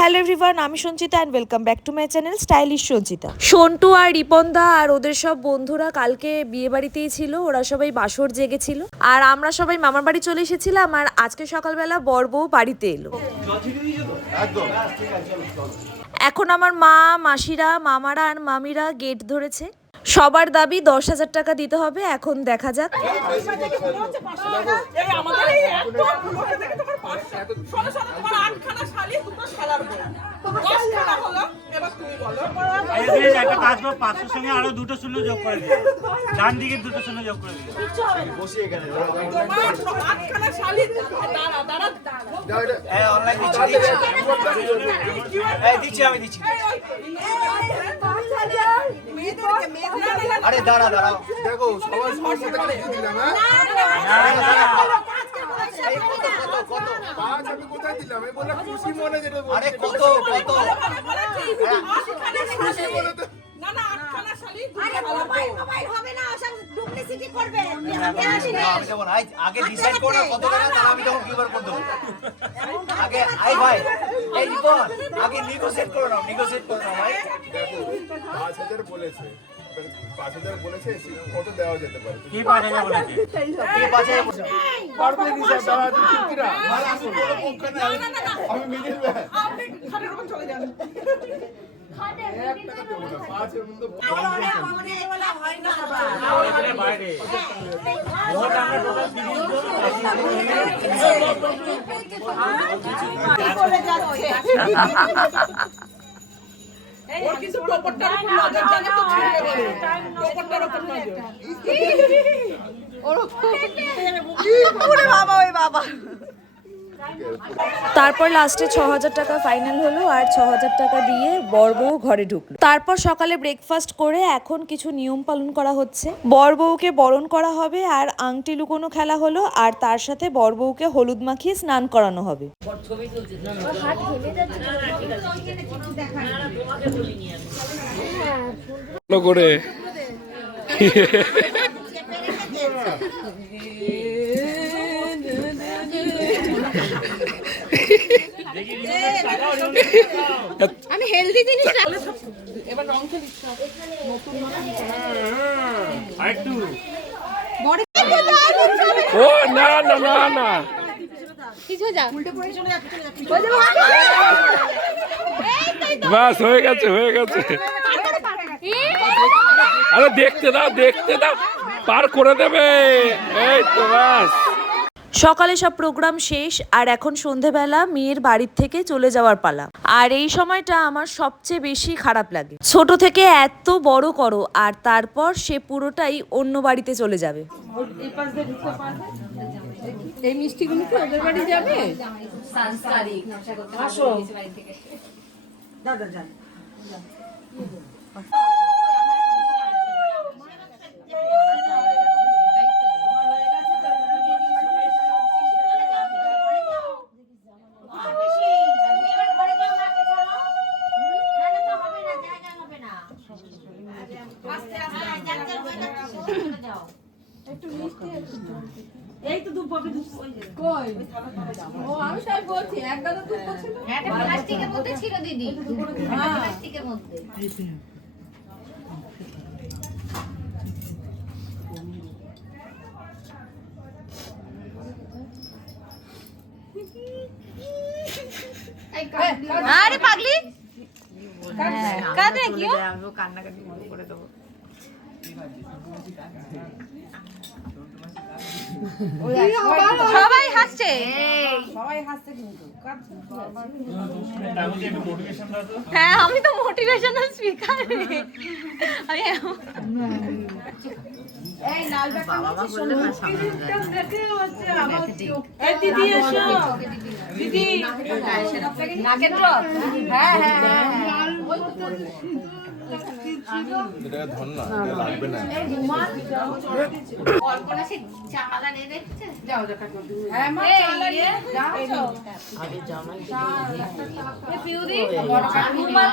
Hello everyone আমি Sanchita and welcome back to my channel stylish Sanchita Santu আর রিপনদা আর ওদের সব বন্ধুরা কালকে বিয়ে বাড়িতেই ছিল ওরা সবাই বাসর জেগেছিল। আর আমরা সবাই মামার বাড়ি চলে এসেছিলাম আর আজকে সকালবেলা বর বউ বাড়িতে এলো। এখন আমার মা মাসিরা মামারা আর মামিরা গেট ধরেছে। সবার দাবি দশ হাজার টাকা দিতে হবে এখন দেখা যাক। দেখে শোনো তুমি একটা কাজ করো পাঁচশোর সঙ্গে আরও দুটো শূন্য যোগ করে দিও ডান দুটো শূন্য যোগ করে দিও তোমার আটখানা দাঁড়া দাঁড়া দাঁড়া দেখো, সবার পাঁচ আমি যেটা আরে খুশি মনে তো না না আগে ডিসাইড করো কত টাকা তাহলে আমি তখন কিবার করে দেবো আগে আই ভাই এই রিপন আগে নেগোশিয়েট করে নাও নেগোশিয়েট করে নাও ভাই দেখো পাঁচ হাজার বলেছে বলেছে কত দেওয়া যেতে পারে কি পাঁচ হাজার বলেছে কে পাঁচে বসে পারবে নি স্যার দাঁড়া তুই চুপকিরা আমি বড় পক্ষ না আমি মিডিল ম্যান আপনি খাটের উপর চলে যান এক টাকা ওর কিছু প্রপারটার উপর নজর জানে তো ছেড়ে দেবে। প্রপারটার উপর নজর। তারপর লাস্টে ছ হাজার টাকা ফাইনাল হলো আর ছ হাজার টাকা দিয়ে বর বউ ঘরে ঢুকলো। তারপর সকালে ব্রেকফাস্ট করে এখন কিছু নিয়ম পালন করা হচ্ছে। বর বউকে বরণ করা হবে আর আংটি লুকোনো খেলা হলো আর তার সাথে বর বউকে হলুদ মাখিয়ে স্নান করানো হবে। ভালো করে আরেকটু ও না না না না। বাস হয়ে গেছে হয়ে গেছে। আরে দেখতে দাও দেখতে দাও। পার করে দেবে। এই তো বাস। সকালে সব প্রোগ্রাম শেষ আর এখন সন্ধেবেলা মেয়ের বাড়ির থেকে চলে যাওয়ার পালা। আর এই সময়টা আমার সবচেয়ে বেশি খারাপ লাগে। ছোট থেকে এত বড় করো আর তারপর সে পুরোটাই অন্য বাড়িতে চলে যাবে। এই মিষ্টিগুলো কি ওদের বাড়ি যাবে? কই? ও আমি তাই বলছি এক গাদা দুধ ছিল প্লাস্টিকের মধ্যে ছিল দিদি। প্লাস্টিকের মধ্যে। আরে পাগলি। কাঁদে কি সবাই হাসছে। সবাই হাসছে কিন্তু। তার মধ্যে একটু মোটিভেশন দাও তো হ্যাঁ আমি তো মোটিভেশনাল স্পিকার আমি আমার চোখ এই দিদি হ্যাঁ হ্যাঁ হ্যাঁ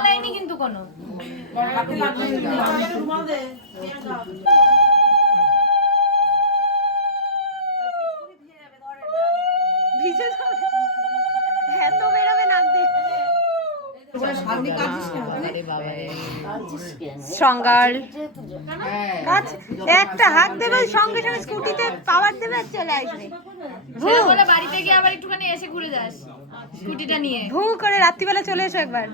হ্যাঁ কিন্তু কোনো গার্ল একটা হাত দেবে সঙ্গে সঙ্গে স্কুটিতে পাওয়ার দেবে আর চলে আসবে। বাড়িতে গিয়ে আবার একটুখানি এসে ঘুরে যাস স্কুটিটা নিয়ে। ভু করে রাত্রিবেলা চলে এসো একবার।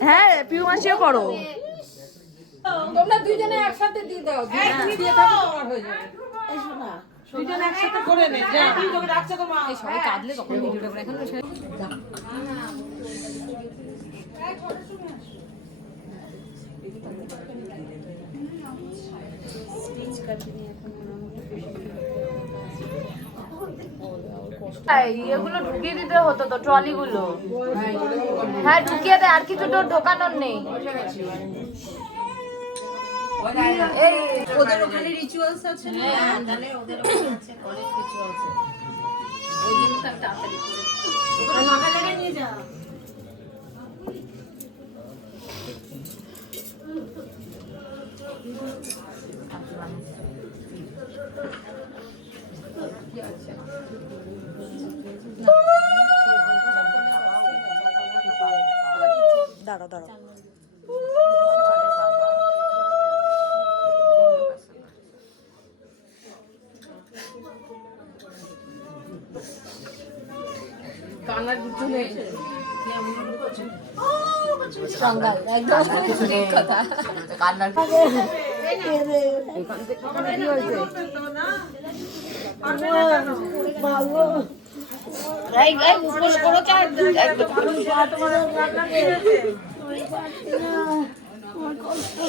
হ্যাঁ পিউ মাসিও করো। তোমরা দুইজনে একসাথে দিয়ে দাও। দিয়ে থাকো তোমার হয়ে যাবে দুইজনে একসাথে করে নে যা। তুই তোকে ডাকছে তো মা। সবাই কাঁদলে তখন ভিডিওটা করে? এখন এগুলো ঢুকিয়ে দিতে হতো তো ট্রলিগুলো। হ্যাঁ ঢুকিয়ে দেয় আর কিছু তো ঢোকানোর নেই। ওদের ওখানে রিচুয়ালস আছে না? জানে ওদের ওখানে আছে কলেজ রিচুয়ালস ওই জন্য তো তাড়াতাড়ি করে ওখানে মাথা নিয়ে যা দাঁড়াও দাঁড়াও।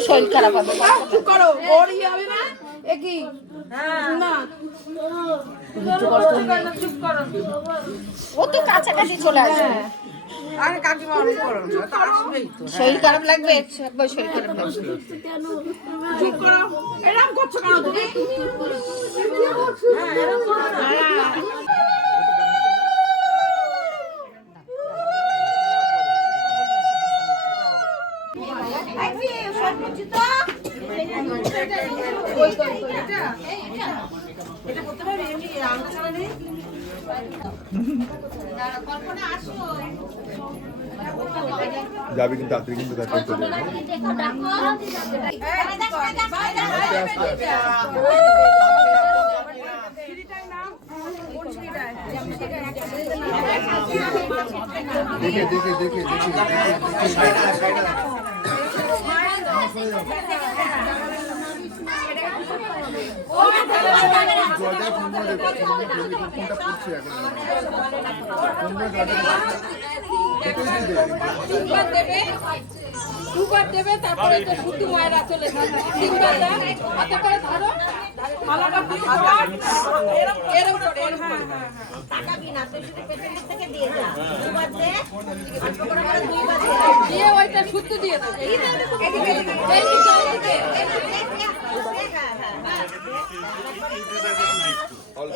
শরীর খারাপ হবে। করো ইয়ে হবে না? এ কি? না। চুপ করো ও তো কাছাকাছি চলে আসবে আসবেই তো। শরীর খারাপ লাগবে? একবার শরীর খারাপ লাগবে। এরকম করছ কেন তুমি? হ্যাঁ। যাবে কিন্তু তাড়াতাড়ি কিন্তু তারপরে আস্তে দেখে দেখে দেখে দেখে। দিয়ে দুবার দেবে তারপরে তো শুধু মায়েরা চলে যাবে তিনবার দাও হাতে করে ধরো মালাটা দিয়ে করে হ্যাঁ হ্যাঁ ওইটা শুদ্ধ দিয়ে এদিকে এদিকে এদিকে অল্প